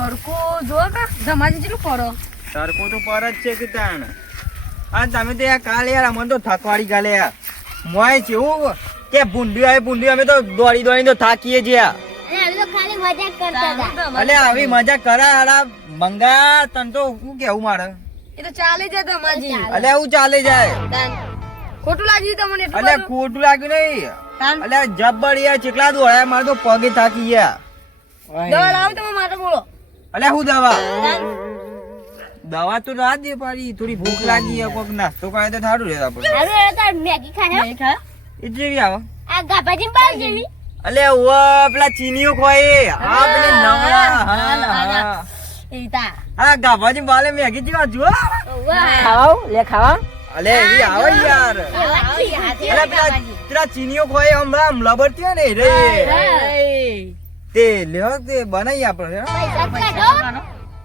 તડકો જો કા? ધમાજી જેટલું પડો તડકો તો પર જ છે કે તાણ આ તમે તો યાર કાલે યાર અમને તો થકવાડી ગાલે યાર. મોય છે એવું કે ભૂંડી આવે ભૂંડી અમે તો દોડી દોડી તો થાકીએ છીએ યાર. અને તો ખાલી મજાક કરતા હતા. અલે આવી મજા કરા હારા મંગા તન તો શું કેવું મારે? એ તો ચાલે છે ધમાજી અલે એવું ચાલે જાય. ખોટું લાગ્યું તમને અલે ખોટું લાગ્યું નહીં. અલે જબ્બર યાર ચેટલા દોડ્યા મારે તો પગે થાકી ગયા. દવા લાવો તમે માટે બોલો. અલે હું દવા? દવા તો રાત દે પાડી. થોડી ભૂખ લાગી કોક નાસ્તો કરે તો સારું રહે આપણે. હારું એ તો મેગી ખાય મેગી ખાય? એ જેવી આવો. આ ગાભાજી બાર જેવી. અલે ઓ પેલા ચીનીઓ ખોય હા પેલી નવરા હા હા આ હા ગાભાજી બાલે મેગી જેવા જો ખાવ? લે ખાવા? અલે એવી આવે યાર. અલે પેલા ચીનીઓ ખોય હમણાં થયો ને રે. તે લ્યો તે બનાવી આપણે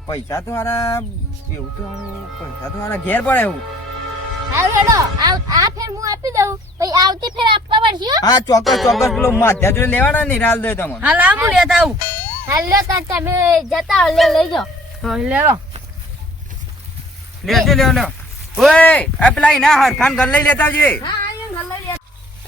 પૈસા તો મારા એવું તો પૈસા તો મારા ઘેર પડે એવું. આ આ ફેર હું આપી દઉં. પછી આવતી ફેર આપવા હા. ચોક્કસ ચોક્કસ પેલો માથ્યા જોડે લેવાના નહીં રાલ દે તમે હા લાવ હું લેતા આવું. હાલ લો તમે જતા લે લઈ જાઓ હા, લેવો. લેજો લેવો લેવો ઓય આ પેલા એના હરખાન ઘર લઈ લેતા આવજે. હા ઘર લઈ લે.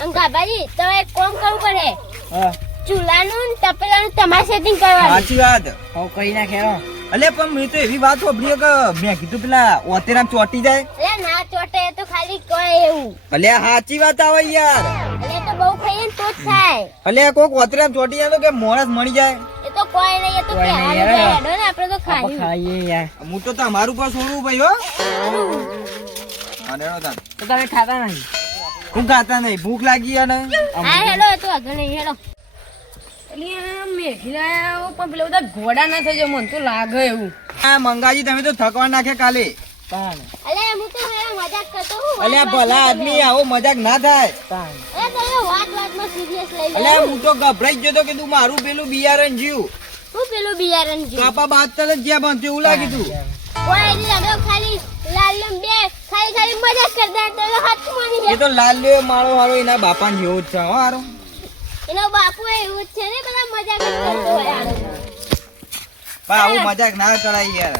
અને ગાભાજી તમે કોમ કામ કરે પડે. હા. ચૂલાનું તપેલાનું તમારે સેટિંગ કરવાનું. સાચી વાત. હું કઈ ના ખેરો અલે પણ મેં તો એવી વાત સાંભળી કે મેં કીધું પેલા ઓતેરા ચોટી જાય. અલે ના ચોટે એ તો ખાલી કોઈ એવું. અલે સાચી વાત આવે યાર. અલે તો બહુ ખાઈએ તો જ થાય. અલે કોક ઓતેરા ચોટી જાય તો કે મોણસ મળી જાય. એ તો કોઈ નહીં એ તો કે કહેવાનું યાર. ને આપણે તો ખાઈએ. ખાઈએ યાર. હું તો તમારું પર છોડવું ભાઈ હો. અને હેડો તાન. તો તમે ખાતા નહીં? હું ખાતા નહીં ભૂખ લાગી અને ને હા હેડો તો આગળ નહીં હેડો. એટલે આ મેઘી લાયા પણ પેલા બધા ઘોડા ના થઈ જાય મને તો લાગે એવું. આ મંગાજી તમે તો થકવા નાખે કાલે. અલે હું તો મજાક કરતો હું અલે આ ભલા આદમી આવો મજાક ના થાય. તાન તમે વાત વાતમાં સિરિયસ લઈ અલે હું તો ગભરાઈ જ જતો કે તું મારું પેલું બિયારણ જીવ. હું પેલું બિયારણ જીવ. કાપા બાદ તરત જ્યાં બનતું એવું લાગી તું. કોઈ નહીં ખાલી લાલ બે ખાલી ખાલી મજાક કરતા તો હાથ માની એ તો લાલ લે મારો હારો એના બાપા જેવો જ છે હો હારો. એનો બાપુ એવું જ છે ને બધા મજાક કરતો હોય આનો. પણ આવું મજાક ના કરાય યાર.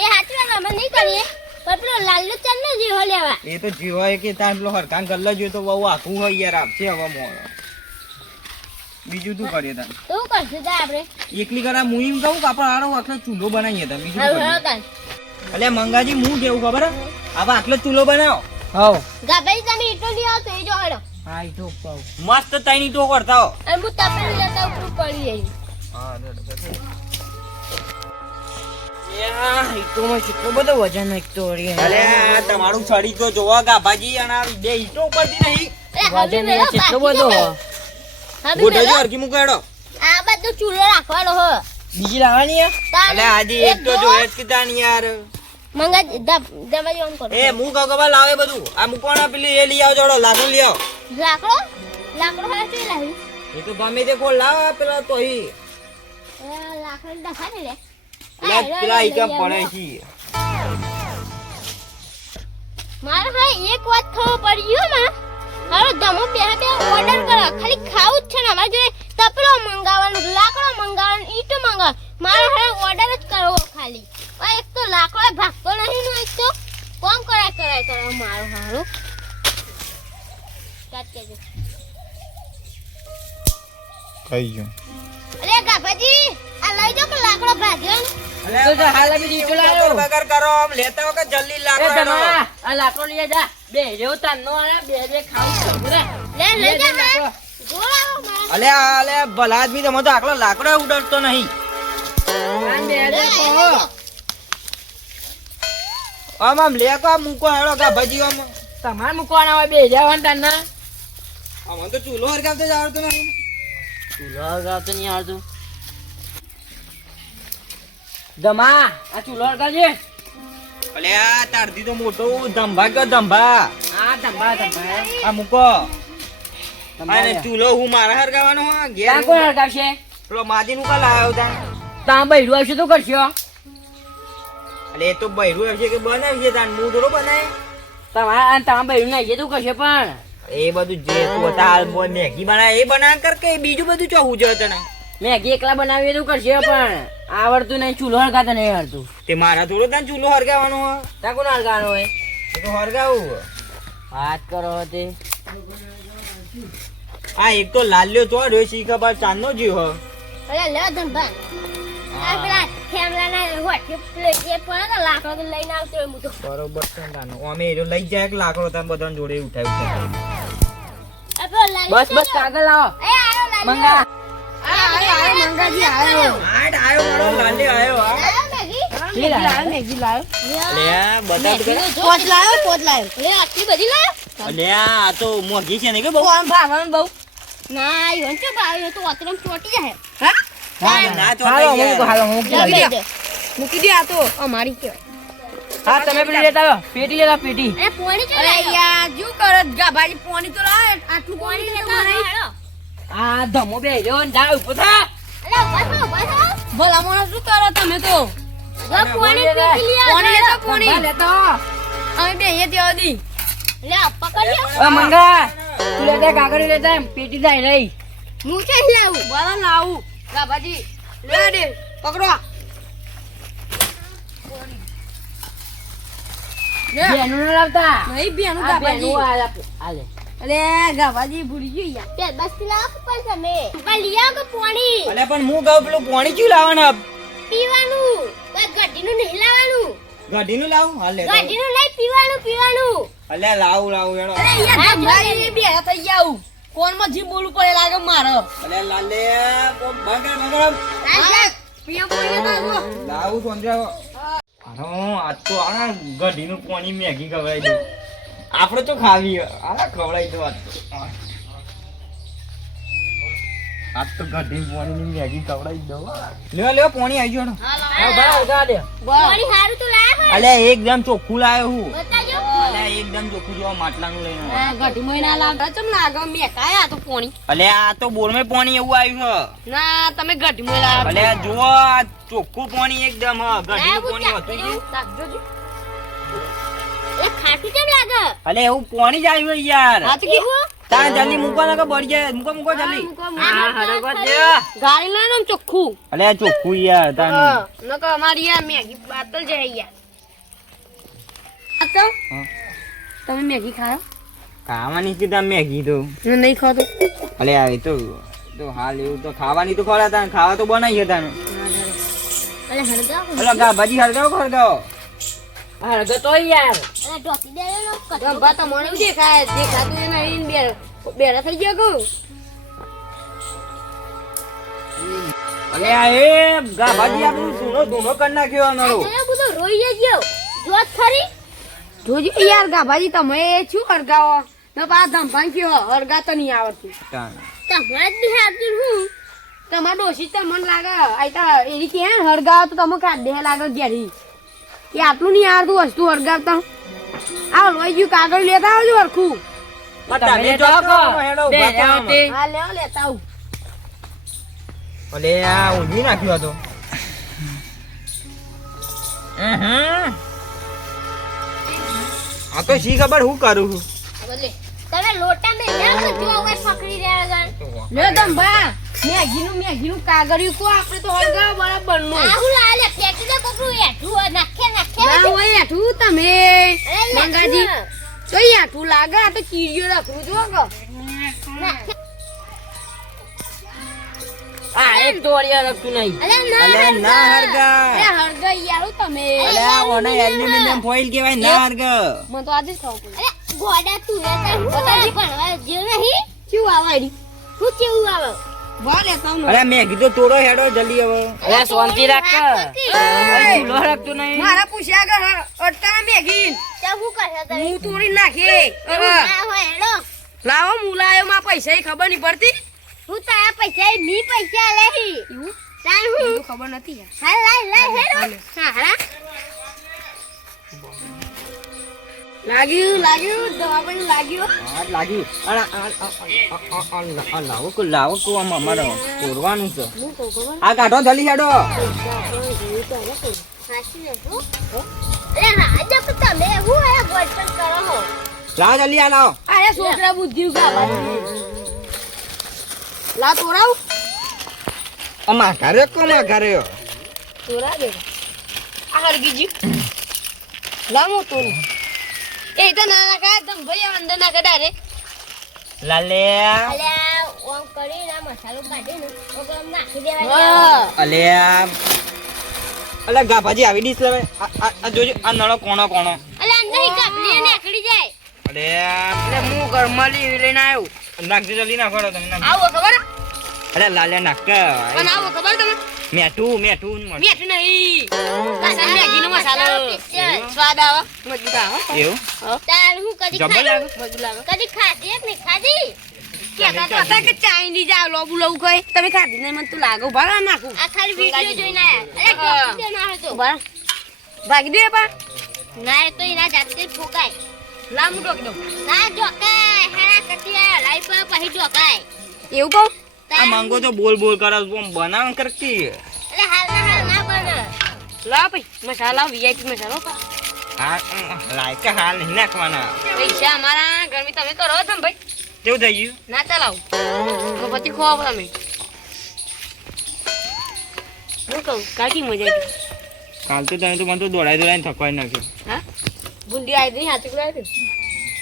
એ હાચું અમે નહીં કરીએ. પણ પેલો લાલુ ચાલ ને જીવો લેવા. એ તો જીવો એ કે ત્યાં પેલો હરકાન ગલ્લો જોયો તો બહુ આખું હોય યાર આપશે હવે મોડો બીજું શું કરીએ તમે તો શું કરશું તા આપણે? એકલી કરા હું એમ કહું કે આપણે આરો આટલો ચૂલો બનાવીએ તમે બીજું. અલે મંગાજી હું કેવું ખબર? હવે આટલો ચૂલો બનાવો. હા ગાભાઈ તમે ઈટો લઈ આવો તો એ જો હેડો પાવ મસ્ત તઈની ટો થાવ હો અને હું તપેલું લેતા ઉપર પડી જઈ તમારું છડી તો જોવા ગાભાજી અને બે ઈટો ઉપરથી નહીં. વજન કેટલો બધો ગોઠવજો હરકી મૂકેડો. આ બધું ચૂલો રાખવાનો હો. બીજી લાવવાની અલે આજે એક તો દો. જ કીધા યાર. મંગા દબ- દબાઈ ઓન કરો. એ કહું કે લાવે બધું. આ મુકોણા પેલી એ લઈ આવો જોડો લાકડું લઈ આવો. લાકડો? લાકડો હા શું લાવ્યું એ તો ગમે તે કોલ લાવ પેલા તો હી. અરે, લાકડો દખા ને લે. પેલા ઈ લઈ પડે છે મારે હા એક વાત ખબર પડી માં. હારો ધમો બે બે ઓર્ડર કરો ખાલી ખાવું જ છે ને અમારે જોડે. તપલો મંગાવવાનું લાકડો મંગાવવાનું ઈટો મંગાવ મારે હવે ઓર્ડર જ કરવો ખાલી. એક તો લાકડો ભાગતો નહીં ને એક તો કોમ કરાય કરાય કરાય મારું હારું. કાટ કેજો થઈ ગયું. અરે ગાભાજી આ લઈ જાઓ લાકડો ભાગ્યો ને તો જો હાલ બી લાવ્યો. બગર કરો આમ લેતા વખત જલ્દી લાકડો તમારા આ લાકડો લઈ જા બે રેવ તાન નો આ બે બે ખાવું. છે રે લે લઈ જા હા. અલે અલે ભલા આદમી તમે તો આકલો લાકડો ઉડડતો નહીં. બે બે લે, કહો. આમ આમ લેકો મૂકો હેડો કા ભજી આમ. તમારે મૂકવાના હોય બે જવાનું તાન ના. આમ તો ચૂલો હરગાવતો જ આવડતો ના ચૂલો હળગાવતો નહીં આવડતું. દમા આ ચૂલો હળગાવજે અલે આ તારથી તો મોટો ધંભા કયો ધંભા? આ ધંબા ધંબા આ મૂકો. અને ચૂલો હું મારા હરગાવાનો હા તાન કોણ હળગાવશે પેલો માજી નું કા લાવ્યો તા. તા બૈરું આવશે તો કરશો. અલે એ તો બૈરું હશે કે બનાવી છે તાન હું થોડો બનાય. તમારા અને તમારા બૈરું નાખીએ તું કરશે પણ. એ બધું જે તું હતા મેગી બનાવે એ બનાવ કર કે બીજું બધું ચોવું છે તને. મેગી એકલા બનાવી તો કરશે પણ. આવડતું નહીં ચૂલો હળગાતો નહીં આવડતું તે મારા થોડો તને ચૂલો હળગાવાનો હોય તા કોણ હળગાવાનો હોય? એ તો હળગાવું. વાત કરો તે. આ એક તો લાલ્યો ચોર હોય શી ખબર ચાંદનો જીવ હો. અરે લે ધંભા આ પેલા ખેમલાના હોઠે પ્લેટ એ પડે લાકડો લઈને આવતો હોય હું તો બરોબર છે અમે એરો લઈ જાય કે લાકડો તમે બધાને જોડે ઉઠાવી ઉઠાવી બસ છે બસ ને? કાગળ લાવો. એ આયો મંગા. આ આયો આયો મંગાજી આયો. આટ આયો મારો લાલ્યો આયો આ મેગી? શી મેગી લાયો લે આ બતા તો ખરા. પોચ લાયો પોચ લાયો. લે આટલી બધી લાયો. અલે આ તો મોઘી છે ને કે બહુ? આમ ભાવવાનું બહુ ના ઈવન તો ભાવ તો ઓતરમ ચોટી જાય હા? ના તો હાલો લઈ હું જાય. હાલો હું લે લઈ દે. મૂકી દે આ તો. અમારી કહેવાય. હા તમે પેલી લેતા આવો. પેટી લેતા પેટી. અરે પોણી ચો અરે યાર જો કરત ગાભાજી પોણી તો લાવે. આટલું પોણી લેતા હાલો આ ધમો બે રહ્યો ને જા ઊભો થા. અરે ઊભા થા ભલા મોણા શું કરો તમે તો? લે પોણી પીટી લ્યા પોણી લેતો પોણી. ભલે અમે બે અહીંયા ત્યાં હતી લે પકડ લ્યો. ઓ મંગા તું લેતા કાગળ લેતા પેટી જાય રહી હું કે લાવું ભલા લાવું. ગાભાજી લે દે પકડો. લે. બેનું ના લાવતા? નહીં બેનું ગાભાજી આ આલે અરે ગાભાજી ભૂલી ગઈ યાર. બે બસ લાખ પર તમે? આવો કે પોણી? અલે પણ હું ગાવ પેલું પાણી ક્યું લાવવાના પીવાનું. બસ ગઢીનું નહીં લાવવાનું. ગાડીનું લાવું? હાલે. ગઢીનું નહીં પીવાનું પીવાનું. અલે લાવું લાવું હેડો. અરે યાર ગાભાજી બે થઈ જાવ કોનમાં જી બોલવું પડે લાગે મારે? અલે લાલે હા, પોણી લાવું સમજાવો. અરે આ તો આ ગઢીનું પાણી મેગી ખવડાવી દઉં. આપણે તો ખાવી આ ખવડાવી દો આજ તો. આજ તો ગઢી પાણીની મેગી ખવડાવી દઉં. લ્યો લ્યો પાણી આવી ગયો હા ભાઈ હળગા દે પોણી સારું તો લાવ. અલે એકદમ ચોખ્ખું લાવ્યો હું. બતાજો. અલે એકદમ ચોખ્ખું જેવા માટલાનું લઈને આ ગઢી મહિના લાવતા. ચમ લાગે મેં કાયા તો પોણી. અલે આ તો બોરમાં પાણી એવું આવ્યું છે. ના તમે ગઢી મહિના લાવ. અલે જુઓ આ ચોખ્ખું પાણી એકદમ હ ગઢીનું પાણી હતું ઈ. રાખજો એ ખાટું કેમ લાગે? અલે એવું પાણી જ આવ્યું યાર. હા તો કેવું? તાર જલ્દી મૂકો ને કે બળી મૂકો મૂકો જલ્દી. હા હળગવા દે ગાડી લઈને ચોખ્ખું. અલે ચોખ્ખું યાર તાનું અમારી યાર મેગી બાતલ જાય યાર. આ તો? હા. તમે મેગી ખાયો ખાવાની કીધા મેગી તો. હું નહીં ખાતો અલે આ તો તો હાલ એવું તો ખાવાની તો ખોરાતા ખાવા તો બનાવી હતા તાન અરે અલે ગા ભાજી હરગાવો ખરગાવો હળગો તો યાર. અરે ઢોકી દે લો કચરો ગંભા તો મને દેખાય દેખાતું એ નહીં બે બેડા થઈ ગયા કહું અલે આ એ ગા ભાજી આપણું સૂનો ધૂનો કરી નાખ્યો આ નળો બધો રોઈ જ ગયો. જોત ખરી. જોજો યાર ગાભાજી તમે શું હરગાવો? ને પા ધંભાન કયો હરગાતો નહીં આવડતું. તમારે જ આવતું હું? તમાર ડોશી તો મને લાગે આઈતા એની કે હરગાવ તો તમે કાઢ દે લાગે ઘેરી. કે આટલું નહીં આવડતું વસ્તુ હરગાવતા. આ લોહી ગયું કાગળ લેતા આવજો હરખું. તમે જો. હા લેવો લેતા આવું. ભલે આ ઊંધી નાખ્યું આ તો અહં. આ તો શી ખબર હું કરું છું? તમે લોટા મે લ્યા કે જો હવે પકડી રહ્યા હતા. લે ધંભા મેગીનું મેગીનું કાગળિયું કો આપણે તો હળગા બરાબરનું. હું લાલે ફેંકી દે કોકરું એઠું હોય, નાખે નાખે. ના હોય આઠું તમે. મંગાજી. તો આઠું લાગે આ તો ચીડિયો રાખું જો કો નાખે. એક તોડી હળગતું નહીં. અલે ના હરગા. અરે હરગાઈ યાર તમે. અલે ઓને એલ્યુમિનિયમ ફોઇલ કહેવાય ના હરગા. મને તો આજે જ ખાવું પડે. અરે ગોડા તું એ કઈ હું ભણવા જેવું નહીં? શું આવાડી? હું કેવું આવે? વા લેતા હું અરે મેગી તો તોડો હેડો જલ્દી હવે. અરે શાંતિ રાખ. રાખ. ચૂલો હળગતું નહીં. મારા પૂછ્યા આગળ અટકાના મેગી હું તોડી નાખી લાવો મુલાયો માં પૈસા ય ખબર નહીં પડતી. હું તારા પૈસા મી પૈસા લેહી એવું? તાર હું? ખબર નથી હાલ લાય લાય હેરો હા હા. લાગ્યું લાગ્યું દવા પણ લાગ્યું. આ લાગ્યું. અરે આ- આ- આ- આ- આ- આ લાવો કો લાવો કો આમ અમારે તોડવાનું છે. આ કાઢો જલ્દી હેડો. લાવો જલ્દી આ લાવો. અરે છોકરા બુદ્ધિ ગાવા લા તોરાવ અમા ઘરે કોમા ઘરે? તોરા દે આ હરગી લામો તો એ તો ના ના કા તમ ભાઈ અંદર ના કડા રે. લાલે. અલ્યા ઓમ કરી ના મસાલો કાઢીને ઓકે આમ નાખી દેવા અલે અલે ગાભાજી આવી ડીશ લેવે આ જોજો આ નળો કોણો કોણો. અલે અંદર કાપલી ને આકડી જાય. અલે એટલે હું ઘરમાં લઈ લઈને આવ્યો. નાખજો જલ્દી નાખો તમે. આવો ખબર? અરે લાલે નાખ પણ આવો ખબર તમે મેઠું મેઠું મેઠું નહીં. મેગી નો મસાલો. સ્વાદ આવે. મજબૂત આવે. એવું? તાર હું કદી ખાધી? મજબૂત લાગે. કદી ખાધી એક નહીં? ખાધી? કહેતા તો કે ચાઇનીઝ આ લોબુ લવું ખાય. તમે ખાધી નહીં? મને તું લાગે. ઊભા નાખું આ ખાલી વિડિયો જોઈને આયા. અરે ગોપી ના હતો ઊભા રહો. ભાગી દે ના તો એના જાતે ફૂકાય. લાંબુ ટોકી દઉં ના જોકાય હેરા કટિયા લાઈફ પર પછી જોકાય એવું કહું? આ મંગો તો બોલ બોલ કરે છે, આમ બનાવ કરતી. એટલે હાલ ના હાલ ના બને. લાવ ભાઈ મસાલા વીઆઈપી મસાલો. હા લાયક હાલ નહીં નાખવાના. પૈસા અમારા ગરમી તમે તો રહો તમે ભાઈ. કેવું થઈ ગયું? ના ચલાવું. તો પછી ખોવા તમે હું કહું કાકી મજા આવી. કાલ તો તમે તો મને તો દોડાઈ દોડાઈને થકવાઈ નાખ્યો. હા? ગુંડી આવી હતી હાથી કરાવી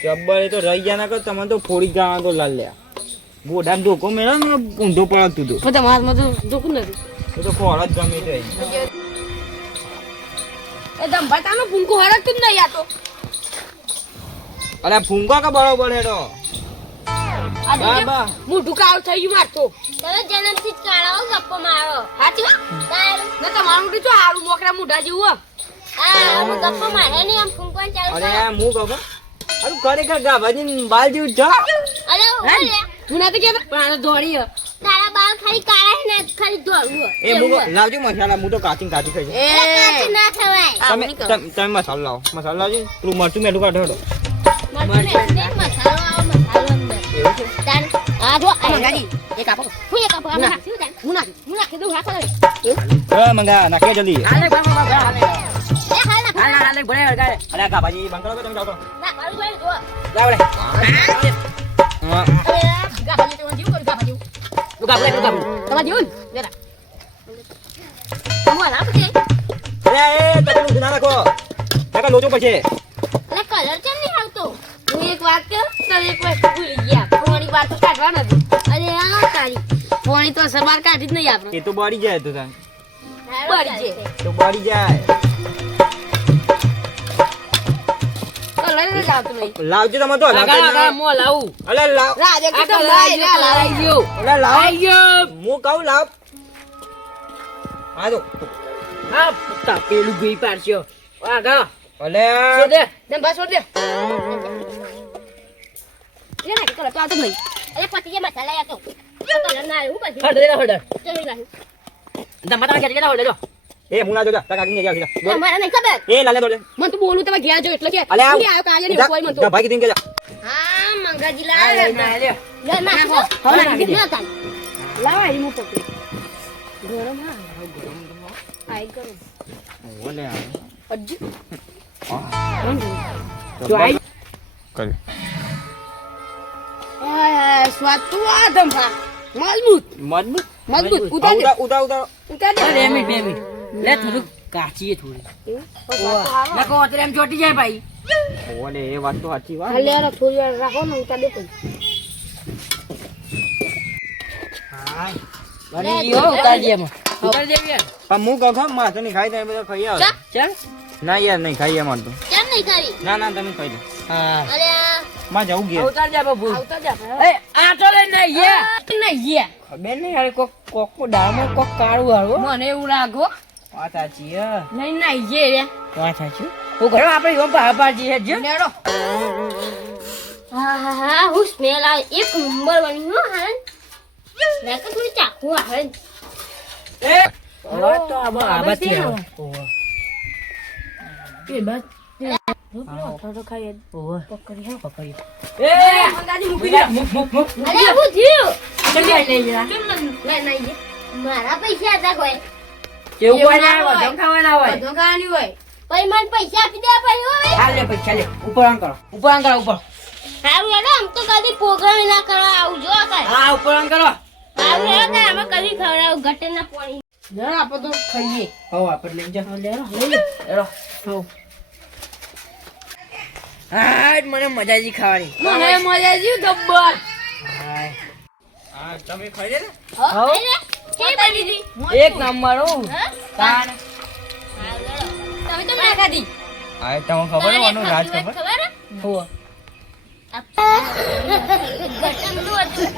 જબ્બર એ તો રહી ગયા ના કર તમે તો ફોડી ગયા તો લાલ લ્યા. ગોડામ ધોકો મેળો ને ઊંધો પડતું હતું. પણ તમારા હાથમાં તો ધોકું નથી. એ તો ખોળ જ ગમે તે એ. દંભાતાનો ભૂંકો હરકતું જ નહીં આ તો. અરે ફૂંકો કે બરોબર હેડો? મોઢું કાળું થઈ ગયું મારતો. તમે જન્મથી જ કાળાઓ ગપ્પો મારો. સાચી વાત? તાર ને તમારું મોઢું તો હારું મોકરા મોઢા જેવું ખરેખર ગાભાજી બાલ જેવું છે અરે હું હે? લે. હું નથી કહેતો? પણ આને દોડી તારા બાલ ખાલી કાળા ને ખાલી ધોળું એ એવું લાવજો મસાલા હું તો કાચી કાચી ખાઈ એ. અરે ના ખવાય. તમે તમે તમે મસાલો લાવો. મસાલો લાવજો. તું મરચું મેઠું કાઢો. હેડો મરચું. મસાલો આવો મસાલો એવું છે? આ જો આ મંગાજી, એક આપો. હું એક આપો હું આમાં નાખ. નાખ્યું તાર? હું નાખી. હું નાખી દઉં રાખો લે. હા મંગા નાખીએ જલ્દી. અરે કે તમે તો. ના મારું ભાઈ જો જેવું જેવું. તું. તમારે જેવું ને? લેતા. તમારે આમ છે? અરે એ તમે ઊંધું ના નાખો નકર લોચો પડશે એટલે કલર કેમ નહીં આવતો હું એક વાત કરું, તમે એક વસ્તુ ભૂલી ગયા. પોણી બહાર તો કાઢવા નથી. અરે આ તારી પોણી તો અસર કાઢી જ નહીં આપણે. એ તો બળી જાય તો તાન બળી જાય. તો બળી જાય તો નહીં. લાવજો તમે તો. મોં લાવું. અલે લાવ રાજે ગયો. અલે લાવ આવી ગયો. હું કહું લાવ હા તો આ તા પેલું ભઈ પાડશો. અલે દે. બસ છોડ દે. લે તો નહીં. મસાલા યા તો ના આવ્યું પછી દે. ચલી. એ હું ના જોતા તાર કાકીને ગયા સીધા. તમારે નહીં ખબર. એ લાલે દોડે. મન તો બોલું તમે ગયા જો એટલે કે અલે આવ્યો કાલે નહીં કોઈ મન તો. ભાઈ કીધું કે જા. હા મંગાજી લાવ લે લ્યો. લે નાખ દો હવે નાખી દે. ના તાર લાવ આઈ હું પકડી. ગરમ હા. આઈ ગરમ. ઓલે આ. અજ્જુ તો આઈ. કરી આય સ્વાદ તો આ દંભા મજબૂત. મજબૂત? મજબૂત. ઉતાર ઉતાર ઉતાર ઉતાર અરે, મિનિટ, મિનિટ. લે થોડુંક કાચીએ થોડી. નકો અત્યારે એમ ચોટી જાય ભાઈ. ઓલે એ વાત તો સાચી વાત. લે યાર થોડી વાર રાખો ને ઉતા દે પછી બની ગયો, ઉતારી દે. એમાં. ઉતારી દે યાર. પણ હું કહું ખા માથે નહીં ખાઈ દે બધા ખાઈ આવ. ચાલ. ના યાર નહીં ખાઈ અમાર તો. કેમ નહીં ખાઈ ના ના તમે ખાઈ દો હા. અરે માં જવું ગયા ઉતાર જા બાબુ. ઉતાર જા. એ, આ તો લે નહીં, યે. નહીં યે. ખબર નહીં યાર કોક કોક કો કોક કાળું હારું મને એવું લાગો વાત સાચી હે. નહીં નહીં યે રે. વાત સાચી. હું. ઘરે આપણે એવો ભાભાજી છે જો. લેડો હા હા હા હું સ્મેલ આવે. એક નંબર બની હો હાલ. મેં તો થોડી ચાકુ આવે. એ, હવે તો આ બા- આ બાજુ આવે. ઓહો. એ બસ. હા. હું. મારા પૈસા હતા કોઈ. કેવું કોઈ ના હોય, હોય. જમ ખાવાના હોય. બધું ખાવાની હોય. પછી મને પૈસા આપી દે ભાઈ હવે હાલ લે પૈસા લે. ઉપર કરો. ઉપર આમ કરો, ઉપર. સારું હેડો આમ તો કદી પ્રોગ્રામ ના કરવા આવજો કઈ. હા, ઉપર કરો. સારું હેડો તાર આમાં કદી ખવડાવું ગટરના પાણી. જરા આપણે તો ખાઈએ. હો આપણે લઈ જા લેરો લઈ એરો હો હા મને મજા આવી ખાવાની. મને મજા આવી ગબ્બર હા. તમે ખાઈ લે હો કે બની દી એક નંબર હો. હા તાણ. તમે તો ના ખાધી. હા તમને ખબર છે આનું રાજ ખબર? ખબર? હે? હો? ગટરનું હતું.